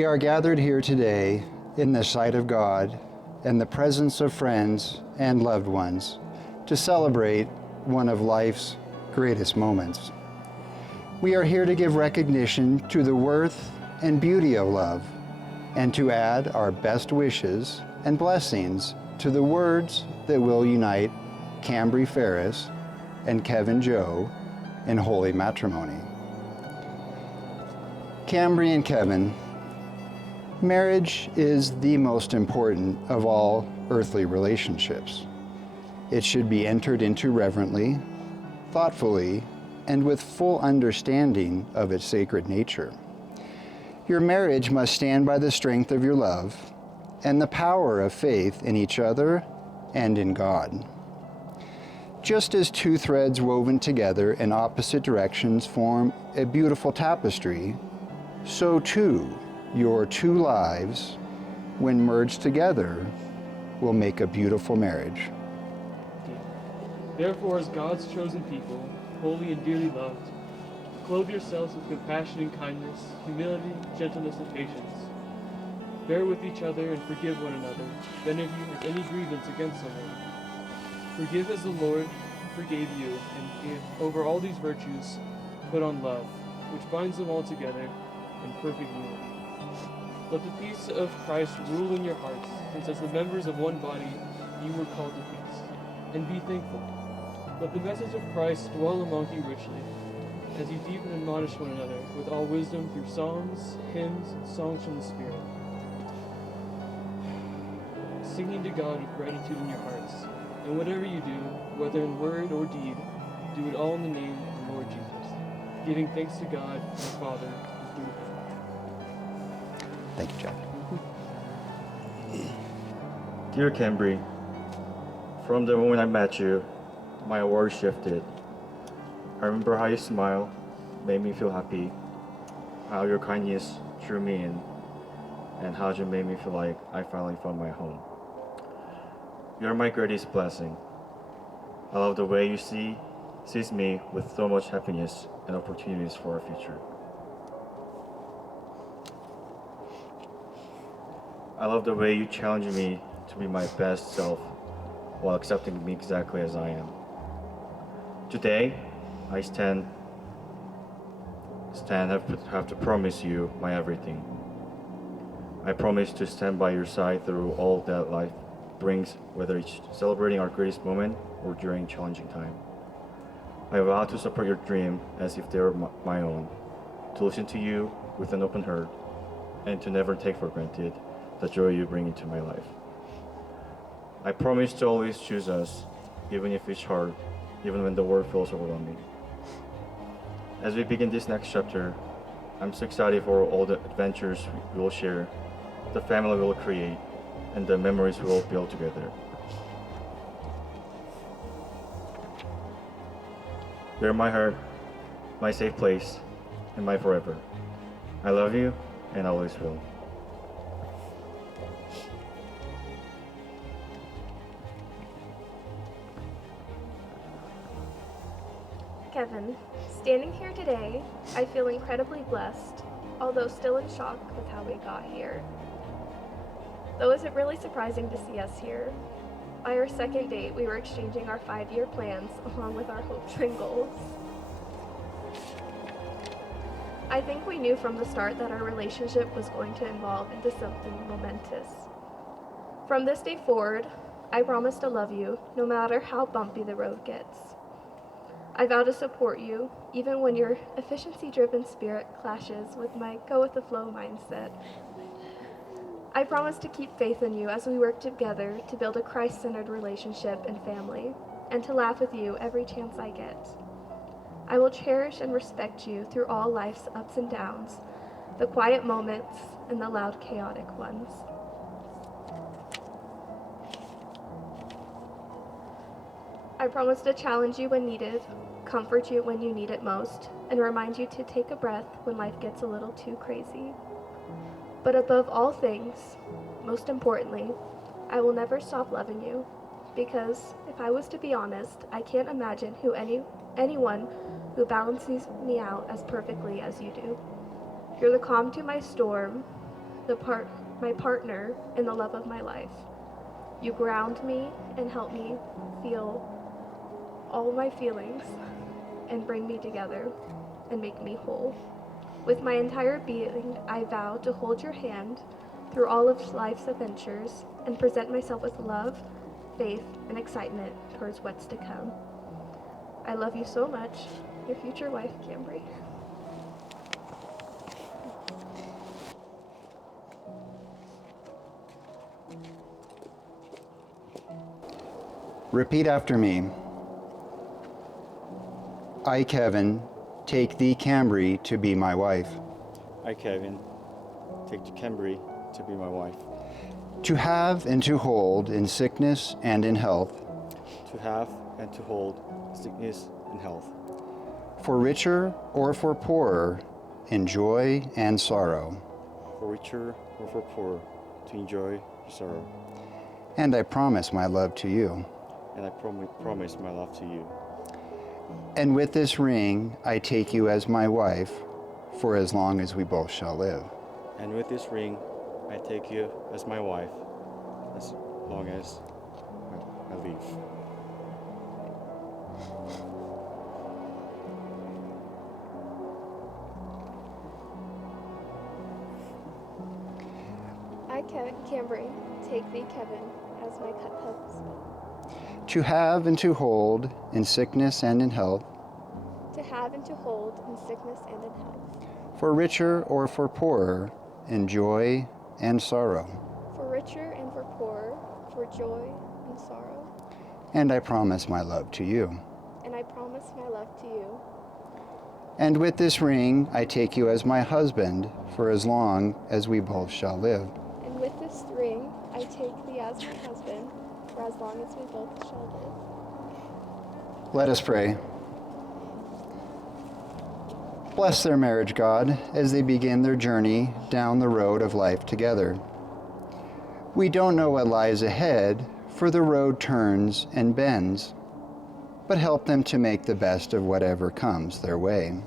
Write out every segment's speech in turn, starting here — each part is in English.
We are gathered here today in the sight of God and the presence of friends and loved ones to celebrate one of life's greatest moments. We are here to give recognition to the worth and beauty of love and to add our best wishes and blessings to the words that will unite Kambry Ferris and Kevin Joe in holy matrimony. Kambry and Kevin, marriage is the most important of all earthly relationships. It should be entered into reverently, thoughtfully, and with full understanding of its sacred nature. Your marriage must stand by the strength of your love and the power of faith in each other and in God. Just as two threads woven together in opposite directions form a beautiful tapestry, so too your two lives, when merged together, will make a beautiful marriage. Therefore, as God's chosen people, holy and dearly loved, clothe yourselves with compassion and kindness, humility, gentleness, and patience. Bear with each other and forgive one another, if any of you has any grievance against someone. Forgive as the Lord forgave you, and over all these virtues, put on love, which binds them all together in perfect unity. Let the peace of Christ rule in your hearts, since as the members of one body, you were called to peace. And be thankful. Let the message of Christ dwell among you richly, as you deepen and admonish one another with all wisdom through psalms, hymns, and songs from the Spirit, singing to God with gratitude in your hearts. And whatever you do, whether in word or deed, do it all in the name of the Lord Jesus, giving thanks to God, our Father, through Him. Thank you, Jack. Dear Kambry, from the moment I met you, my world shifted. I remember how you smiled, made me feel happy, how your kindness drew me in, and how you made me feel like I finally found my home. You're my greatest blessing. I love the way you sees me with so much happiness and opportunities for our future. I love the way you challenge me to be my best self while accepting me exactly as I am. Today, I have to promise you my everything. I promise to stand by your side through all that life brings, whether it's celebrating our greatest moment or during challenging time. I vow to support your dream as if they were my own, to listen to you with an open heart, and to never take for granted the joy you bring into my life. I promise to always choose us, even if it's hard, even when the world feels overwhelming. As we begin this next chapter, I'm so excited for all the adventures we will share, the family we will create, and the memories we will build together. You're my heart, my safe place, and my forever. I love you, and always will. Kevin, standing here today, I feel incredibly blessed, although still in shock with how we got here. Though is it really surprising to see us here? By our second date, we were exchanging our 5-year plans along with our hopes and goals. I think we knew from the start that our relationship was going to evolve into something momentous. From this day forward, I promise to love you no matter how bumpy the road gets. I vow to support you, even when your efficiency-driven spirit clashes with my go-with-the-flow mindset. I promise to keep faith in you as we work together to build a Christ-centered relationship and family, and to laugh with you every chance I get. I will cherish and respect you through all life's ups and downs, the quiet moments and the loud, chaotic ones. I promise to challenge you when needed, comfort you when you need it most, and remind you to take a breath when life gets a little too crazy. But above all things, most importantly, I will never stop loving you, because if I was to be honest, I can't imagine anyone who balances me out as perfectly as you do. You're the calm to my storm, my partner and the love of my life. You ground me and help me feel all my feelings and bring me together and make me whole. With my entire being, I vow to hold your hand through all of life's adventures and present myself with love, faith, and excitement towards what's to come. I love you so much, your future wife, Kambry. Repeat after me. I, Kevin, take thee, Kambry, to be my wife. I, Kevin, take to Kambry to be my wife. To have and to hold in sickness and in health. To have and to hold sickness and health. For richer or for poorer, in joy and sorrow. For richer or for poorer, to enjoy your sorrow. And I promise my love to you. And I promise my love to you. And with this ring, I take you as my wife, for as long as we both shall live. And with this ring, I take you as my wife, as long as I live. I, Kambry, take thee, Kevin, as my husband. To have and to hold in sickness and in health. To have and to hold in sickness and in health. For richer or for poorer, in joy and sorrow. For richer and for poorer, for joy and sorrow. And I promise my love to you. And I promise my love to you. And with this ring, I take you as my husband, for as long as we both shall live. And with this ring, I take thee as my husband, for as long as we both shall live. Let us pray. Bless their marriage, God, as they begin their journey down the road of life together. We don't know what lies ahead, for the road turns and bends, but help them to make the best of whatever comes their way.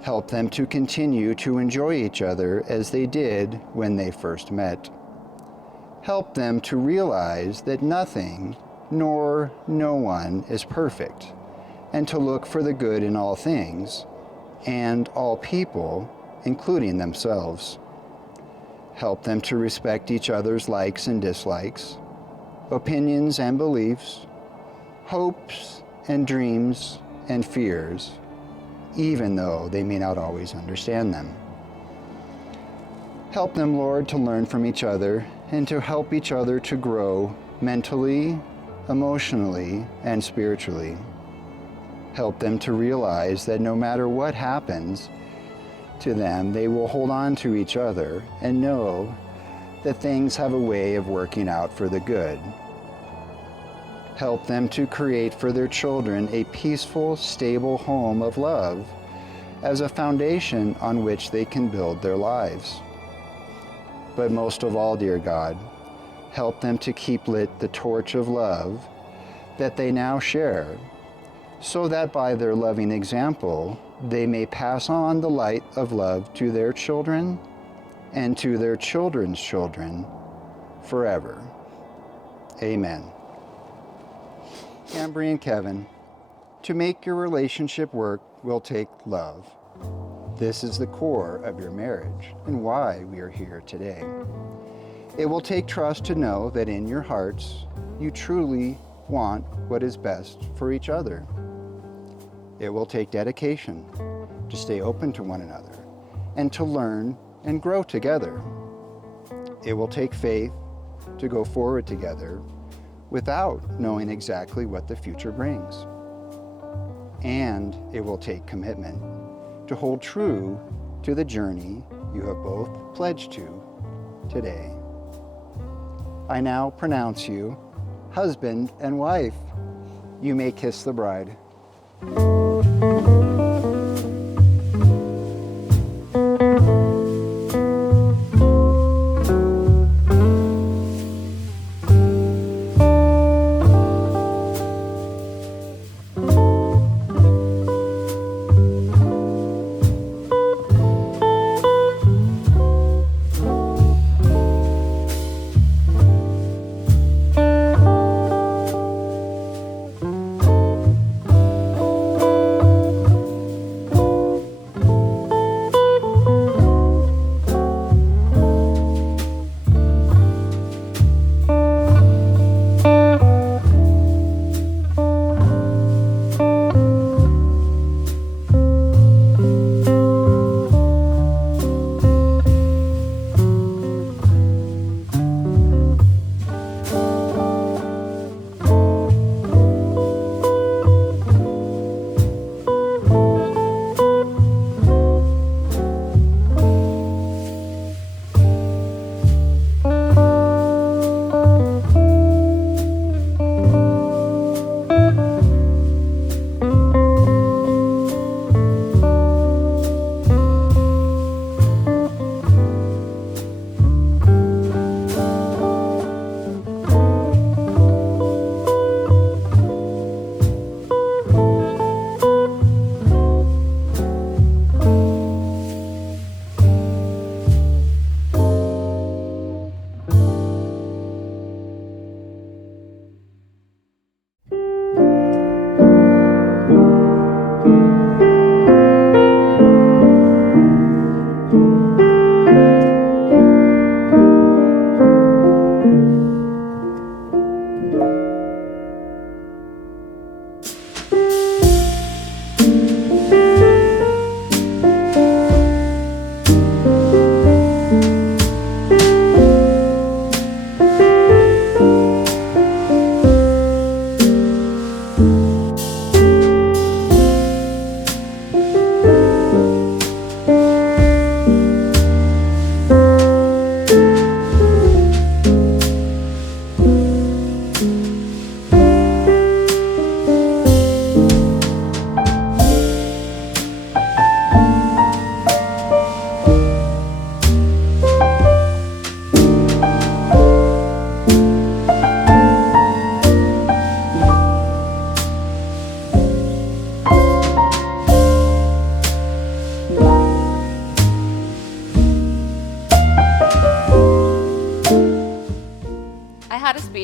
Help them to continue to enjoy each other as they did when they first met. Help them to realize that nothing nor no one is perfect, and to look for the good in all things and all people, including themselves. Help them to respect each other's likes and dislikes, opinions and beliefs, hopes and dreams and fears, even though they may not always understand them. Help them, Lord, to learn from each other and to help each other to grow mentally, emotionally, and spiritually. Help them to realize that no matter what happens to them, they will hold on to each other and know that things have a way of working out for the good. Help them to create for their children a peaceful, stable home of love as a foundation on which they can build their lives. But most of all, dear God, help them to keep lit the torch of love that they now share, so that by their loving example, they may pass on the light of love to their children and to their children's children forever. Amen. Kambry and Kevin, to make your relationship work will take love. This is the core of your marriage and why we are here today. It will take trust to know that in your hearts, you truly want what is best for each other. It will take dedication to stay open to one another and to learn and grow together. It will take faith to go forward together without knowing exactly what the future brings. And it will take commitment to hold true to the journey you have both pledged to today. I now pronounce you husband and wife. You may kiss the bride.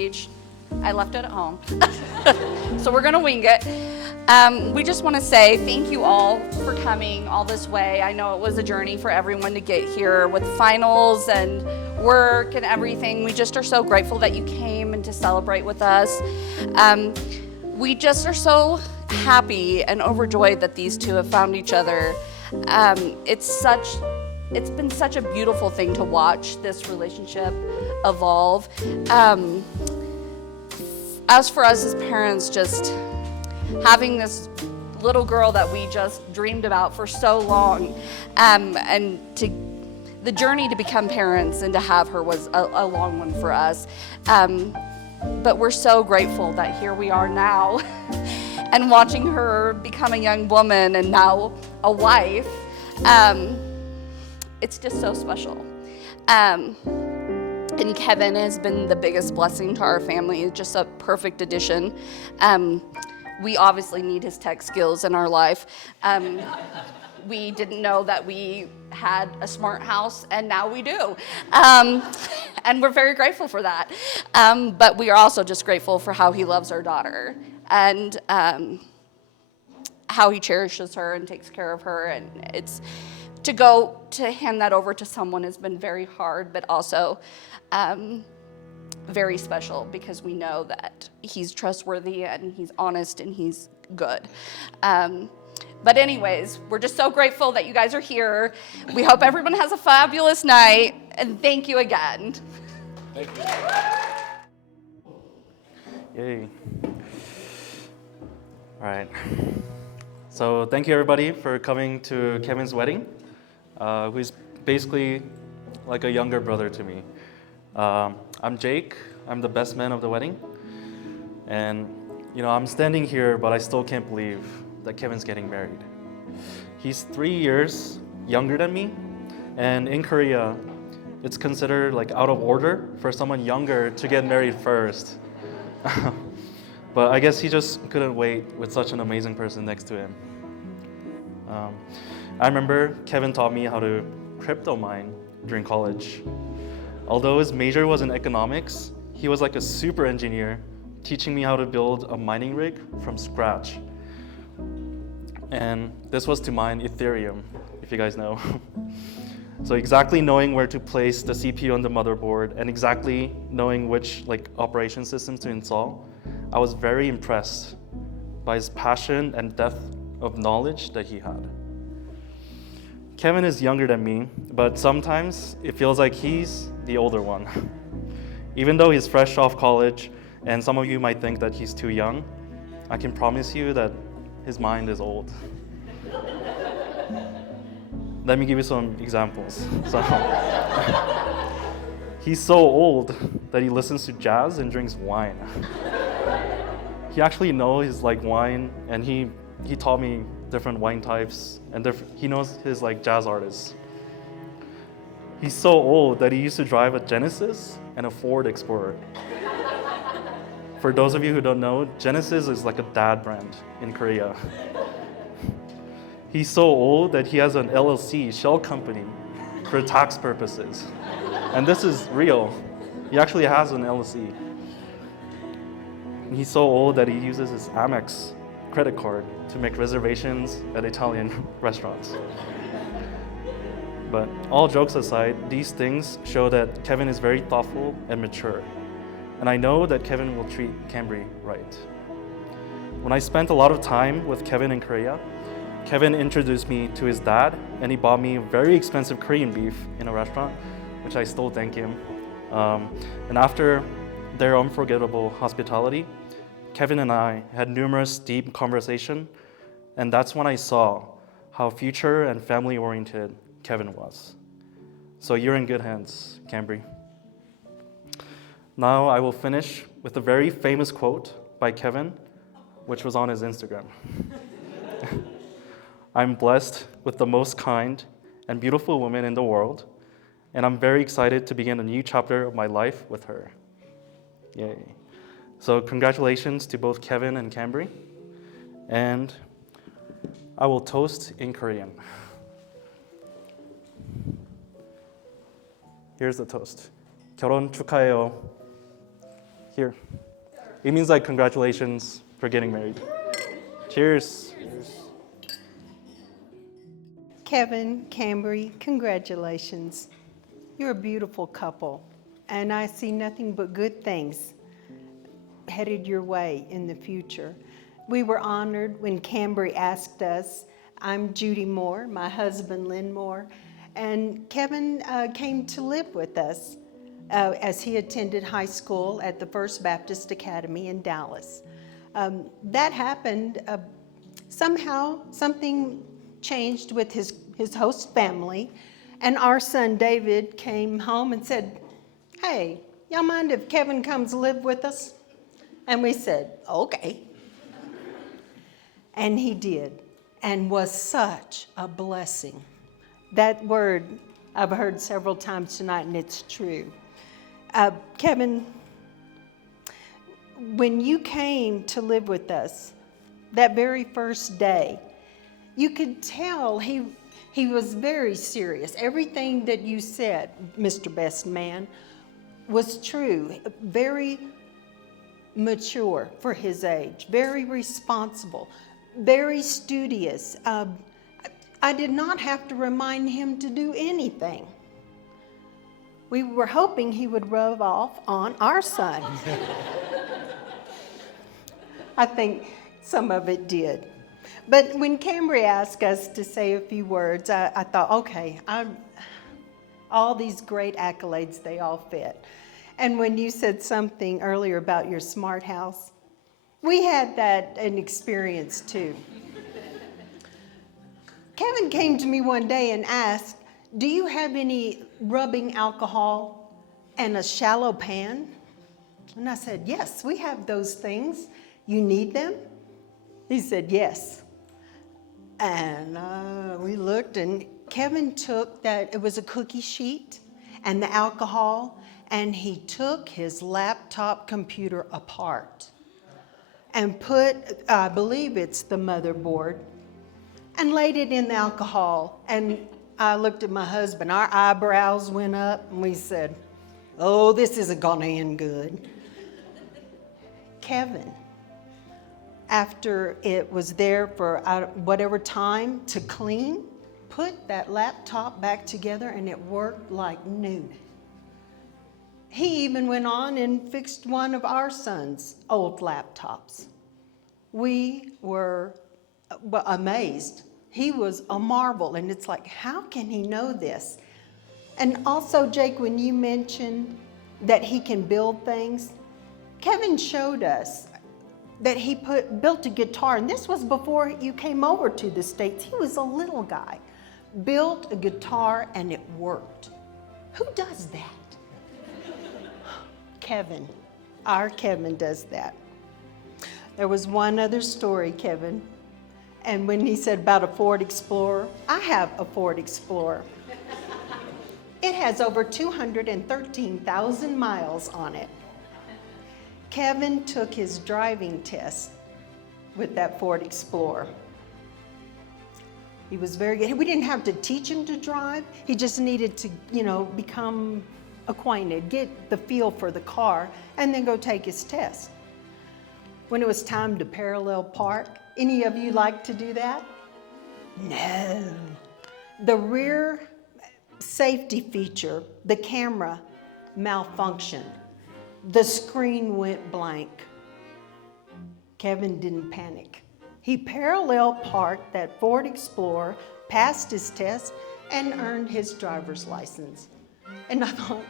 speech. I left it at home. So we're gonna wing it. We just wanna say thank you all for coming all this way. I know it was a journey for everyone to get here with finals and work and everything. We just are so grateful that you came and to celebrate with us. We just are so happy and overjoyed that these two have found each other. It's been such a beautiful thing to watch this relationship evolve. As for us as parents, just having this little girl that we just dreamed about for so long, and the journey to become parents and to have her was a long one for us. But we're so grateful that here we are now and watching her become a young woman and now a wife. It's just so special. And Kevin has been the biggest blessing to our family, just a perfect addition. We obviously need his tech skills in our life. We didn't know that we had a smart house, and now we do. And we're very grateful for that. But we are also just grateful for how he loves our daughter and how he cherishes her and takes care of her. And it's to go to hand that over to someone has been very hard, but also very special because we know that he's trustworthy and he's honest and he's good. But anyways, we're just so grateful that you guys are here. We hope everyone has a fabulous night, and thank you again. Thank you. Yay. All right. So thank you everybody for coming to Kevin's wedding, who's basically like a younger brother to me. I'm Jake. I'm the best man of the wedding. And I'm standing here, but I still can't believe that Kevin's getting married. He's 3 years younger than me, and in Korea, it's considered like out of order for someone younger to get married first. But I guess he just couldn't wait with such an amazing person next to him. I remember Kevin taught me how to crypto mine during college. Although his major was in economics, he was like a super engineer, teaching me how to build a mining rig from scratch. And this was to mine Ethereum, if you guys know. So exactly knowing where to place the CPU on the motherboard and exactly knowing which operation systems to install, I was very impressed by his passion and depth of knowledge that he had. Kevin is younger than me, but sometimes it feels like he's the older one. Even though he's fresh off college, and some of you might think that he's too young, I can promise you that his mind is old. Let me give you some examples. So, he's so old that he listens to jazz and drinks wine. He actually knows his wine, and he taught me different wine types, and he knows his jazz artists. He's so old that he used to drive a Genesis and a Ford Explorer. For those of you who don't know, Genesis is like a dad brand in Korea. He's so old that he has an LLC, shell company, for tax purposes. And this is real. He actually has an LLC. And he's so old that he uses his Amex credit card to make reservations at Italian restaurants. But all jokes aside, these things show that Kevin is very thoughtful and mature. And I know that Kevin will treat Kambry right. When I spent a lot of time with Kevin in Korea, Kevin introduced me to his dad, and he bought me very expensive Korean beef in a restaurant, which I still thank him. And after their unforgettable hospitality, Kevin and I had numerous deep conversations, and that's when I saw how future and family-oriented Kevin was. So you're in good hands, Kambry. Now I will finish with a very famous quote by Kevin, which was on his Instagram. I'm blessed with the most kind and beautiful woman in the world, and I'm very excited to begin a new chapter of my life with her. Yay. So congratulations to both Kevin and Kambry, and I will toast in Korean. Here's the toast. 결혼 축하해요. Here. It means like congratulations for getting married. Cheers. Kevin, Kambry, congratulations. You're a beautiful couple, and I see nothing but good things headed your way in the future. We were honored when Kambry asked us. I'm Judy Moore, my husband Lynn Moore, and Kevin came to live with us as he attended high school at the First Baptist Academy in Dallas. That happened, somehow something changed with his host family, and our son David came home and said, "Hey, y'all mind if Kevin comes live with us?" And we said, "Okay." And he did, and was such a blessing. That word I've heard several times tonight, and it's true. Kevin, when you came to live with us, that very first day, you could tell he was very serious. Everything that you said, Mr. Best Man, was true. Very mature for his age, very responsible, very studious. I did not have to remind him to do anything. We were hoping he would rub off on our son. I think some of it did. But when Kambry asked us to say a few words, I thought, okay, all these great accolades, they all fit. And when you said something earlier about your smart house, we had an experience too. Kevin came to me one day and asked, "Do you have any rubbing alcohol and a shallow pan?" And I said, "Yes, we have those things. You need them?" He said, "Yes." And we looked, and Kevin took that, it was a cookie sheet and the alcohol, and he took his laptop computer apart and put, I believe it's the motherboard, and laid it in the alcohol. And I looked at my husband, our eyebrows went up, and we said, "Oh, this isn't gonna end good." Kevin, after it was there for whatever time to clean, put that laptop back together, and it worked like new. He even went on and fixed one of our son's old laptops. We were amazed. He was a marvel, and it's like, how can he know this? And also, Jake, when you mentioned that he can build things, Kevin showed us that he built a guitar, and this was before you came over to the States. He was a little guy, built a guitar, and it worked. Who does that? Kevin, our Kevin does that. There was one other story, Kevin, and when he said about a Ford Explorer, I have a Ford Explorer. It has over 213,000 miles on it. Kevin took his driving test with that Ford Explorer. He was very good. We didn't have to teach him to drive. He just needed to, become acquainted, get the feel for the car, and then go take his test. When it was time to parallel park, any of you like to do that? No. The rear safety feature, the camera, malfunctioned. The screen went blank. Kevin didn't panic. He parallel parked that Ford Explorer, passed his test, and earned his driver's license. And I thought,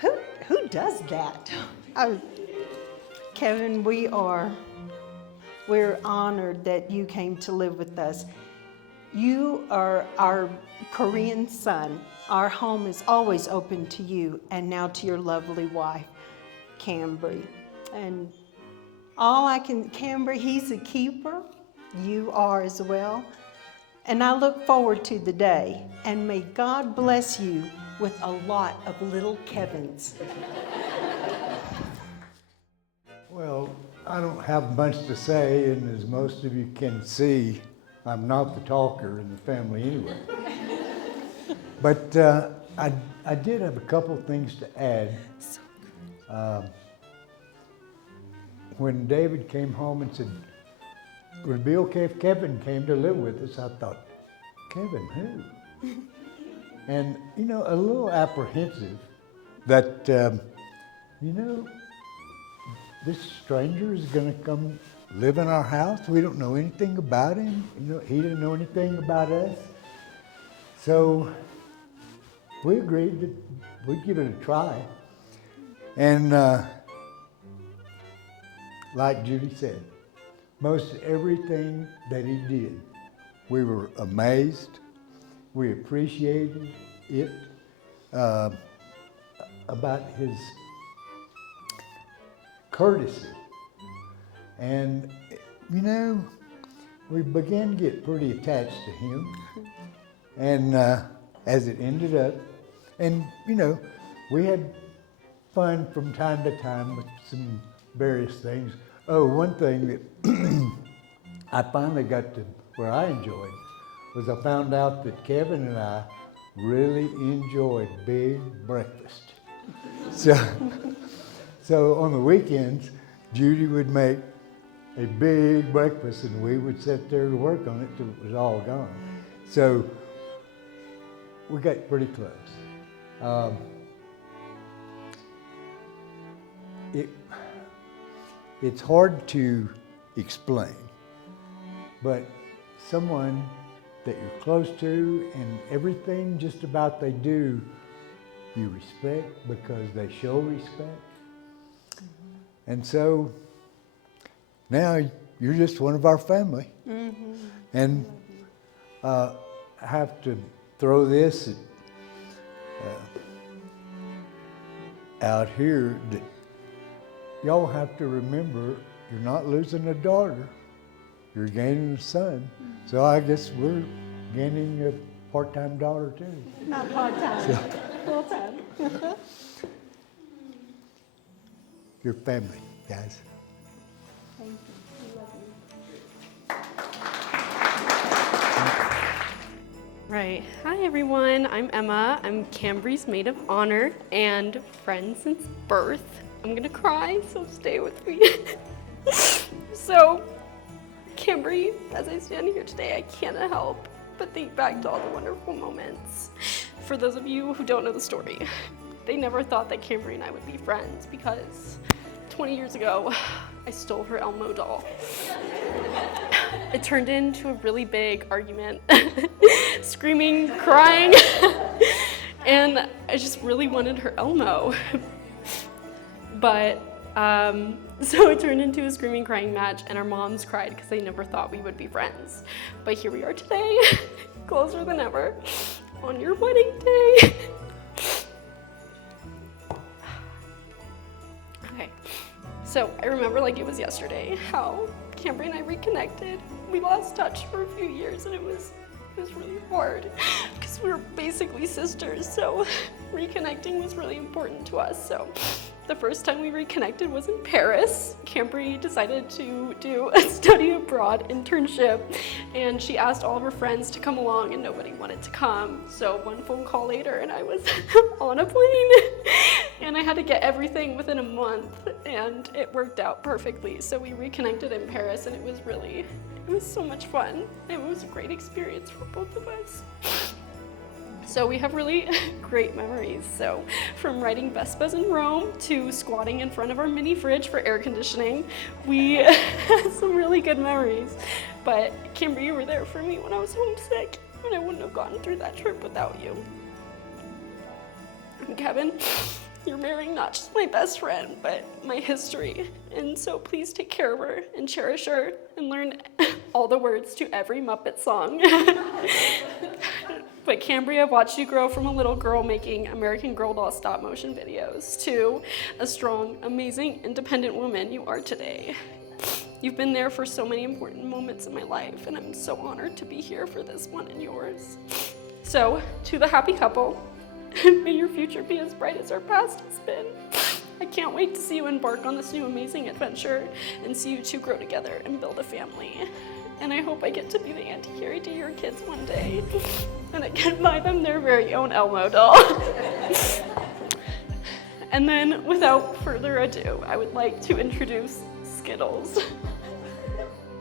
who does that? Kevin, we're honored that you came to live with us. You are our Korean son. Our home is always open to you, and now to your lovely wife, Kambry. And Kambry, he's a keeper. You are as well. And I look forward to the day, and may God bless you with a lot of little Kevins. Well, I don't have much to say, and as most of you can see, I'm not the talker in the family anyway. But I did have a couple things to add. when David came home and said, would it be okay if Kevin came to live with us? I thought, Kevin, who? And, you know, a little apprehensive that, you know, this stranger is going to come live in our house. We don't know anything about him. You know, he didn't know anything about us. So we agreed that we'd give it a try. And like Judy said, most everything that he did, we were amazed. We appreciated it, about his courtesy. And, you know, we began to get pretty attached to him. And as it ended up, and, you know, we had fun from time to time with some various things. Oh, one thing that I finally got to where I enjoyed was I found out that Kevin and I really enjoyed big breakfast. So on the weekends, Judy would make a big breakfast and we would sit there to work on it till it was all gone. So we got pretty close. It's hard to explain, but someone that you're close to and everything just about they do, you respect because they show respect. And so now you're just one of our family. Mm-hmm. And I have to throw this out here that y'all have to remember you're not losing a daughter, you're gaining a son. So I guess we're gaining a part-time daughter too. Not part-time, full-time. Your family, guys. Thank you. I love you. Right. Hi, everyone. I'm Emma. I'm Kambry's maid of honor and friend since birth. I'm gonna cry, so stay with me. So, Kambry, as I stand here today, I can't help but think back to all the wonderful moments. For those of you who don't know the story, they never thought that Kambry and I would be friends because 20 years ago, I stole her Elmo doll. It turned into a really big argument, screaming, crying, and I just really wanted her Elmo. But, so it turned into a screaming, crying match, and our moms cried because they never thought we would be friends. But here we are today, closer than ever, on your wedding day. Okay, so I remember like it was yesterday how Kambry and I reconnected. We lost touch for a few years and it was really hard because we were basically sisters, so reconnecting was really important to us. So the first time we reconnected was in Paris. Kambry decided to do a study abroad internship and she asked all of her friends to come along and nobody wanted to come. So one phone call later and I was on a plane and I had to get everything within a month and it worked out perfectly. So we reconnected in Paris and it was so much fun. It was a great experience for both of us. So we have really great memories. So from riding Vespas in Rome to squatting in front of our mini fridge for air conditioning, we had some really good memories. But Kambry, you were there for me when I was homesick, and I wouldn't have gotten through that trip without you. And Kevin, you're marrying not just my best friend, but my history. And so please take care of her and cherish her and learn all the words to every Muppet song. But Kambry, I've watched you grow from a little girl making American Girl doll stop motion videos to a strong, amazing, independent woman you are today. You've been there for so many important moments in my life, and I'm so honored to be here for this one and yours. So, to the happy couple, may your future be as bright as our past has been. I can't wait to see you embark on this new amazing adventure and see you two grow together and build a family. And I hope I get to be the Auntie Carrie to your kids one day. And I can buy them their very own Elmo doll. And then, without further ado, I would like to introduce Skittles.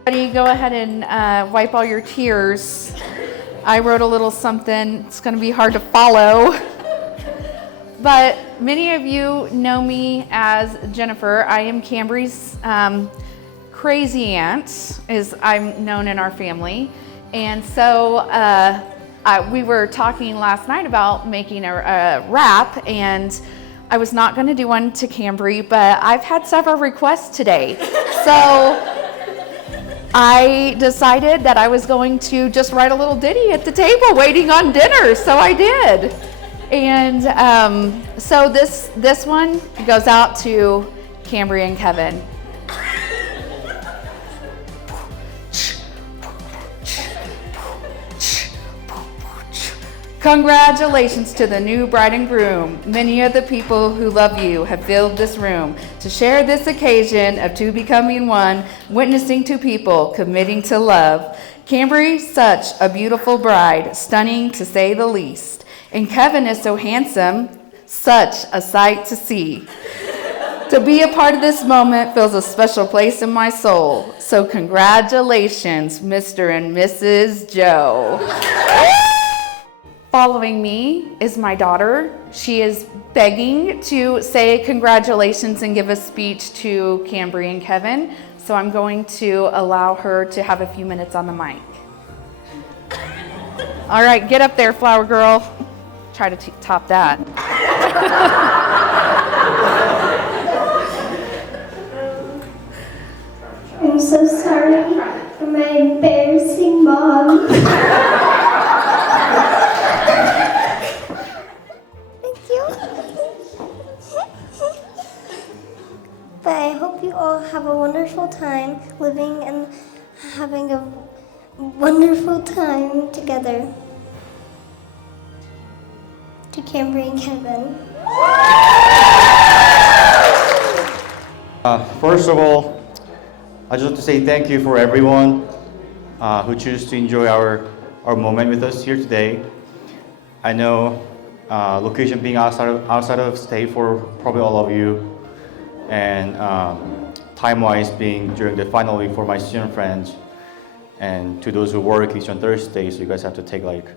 Ready, go ahead and wipe all your tears. I wrote a little something. It's going to be hard to follow. But many of you know me as Jennifer. I am Kambry's crazy aunt, as I'm known in our family. And so we were talking last night about making a wrap, and I was not going to do one to Kambry, but I've had several requests today. So I decided that I was going to just write a little ditty at the table waiting on dinner, so I did. And so this one goes out to Kambry and Kevin. Congratulations to the new bride and groom. Many of the people who love you have filled this room to share this occasion of two becoming one, witnessing two people committing to love. Kambry, such a beautiful bride, stunning to say the least. And Kevin is so handsome, such a sight to see. To be a part of this moment fills a special place in my soul. So congratulations, Mr. and Mrs. Joe. Following me is my daughter. She is begging to say congratulations and give a speech to Kambry and Kevin. So I'm going to allow her to have a few minutes on the mic. All right, get up there, flower girl. Try to top that. I'm so sorry for my embarrassing mom. But I hope you all have a wonderful time living and having a wonderful time together. To Kambry and Kevin. First of all, I just want to say thank you for everyone who choose to enjoy our moment with us here today. I know location being outside of state for probably all of you, and time-wise being during the final week for my student friends, and to those who work each on Thursday, so you guys have to take like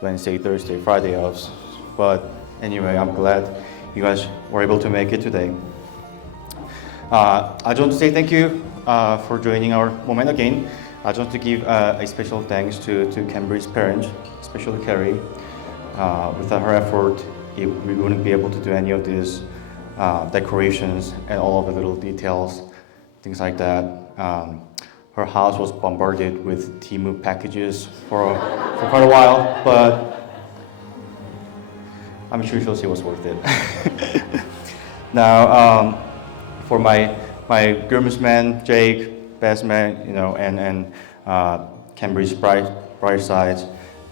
Wednesday, Thursday, Friday off. But anyway, I'm glad you guys were able to make it today. I just want to say thank you for joining our moment again. I just want to give a special thanks to Kambry's parents, especially Carrie. Without her effort, we wouldn't be able to do any of these decorations and all of the little details, things like that. Her house was bombarded with Temu packages for quite a while, but I'm sure she'll say it was worth it. Now, for my groomsmen, Jake, best man, and Kambry's bride sides,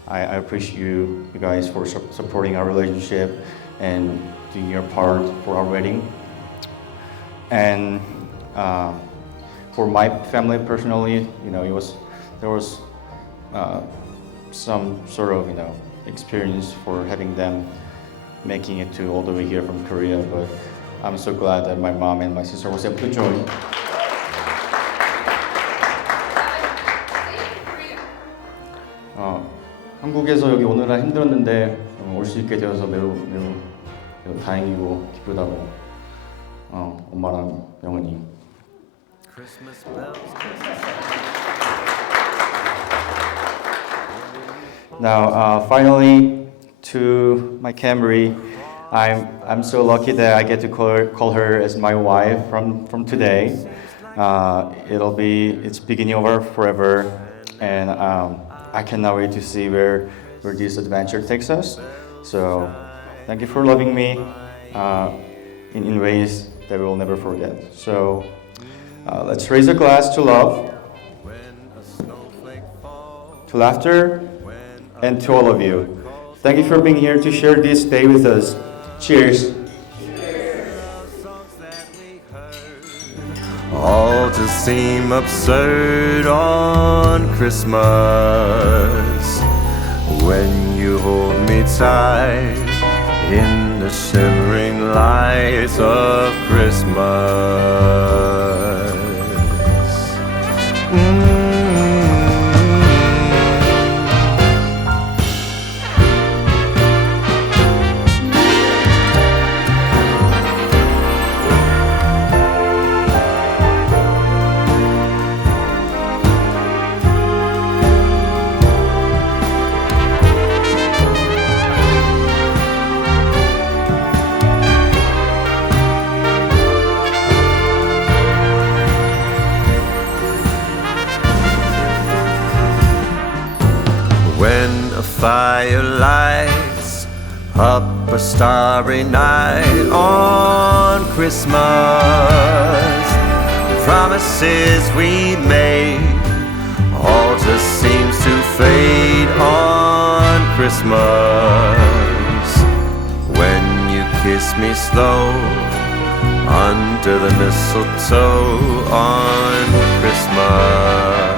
I appreciate you guys for supporting our relationship and doing your part for our wedding. And for my family personally, there was some sort of experience for having them making it to all the way here from Korea, but I'm so glad that my mom and my sister was able to join. 한국에서 여기 오느라 힘들었는데 올 수 있게 되어서 매우 다행이고 기쁘다고 엄마랑 영은이. Now, finally, to my Kambry, I'm so lucky that I get to call her as my wife from today. It's beginning of our forever, and I cannot wait to see where this adventure takes us. So, thank you for loving me in ways that we will never forget. So, let's raise a glass to love, to laughter, and to all of you. Thank you for being here to share this day with us. Cheers. All to seem absurd on Christmas when you hold me tight in the shimmering lights of Christmas. when a fire lights up a starry night on Christmas. Promises we made all just seems to fade on Christmas. When you kiss me slow under the mistletoe on Christmas.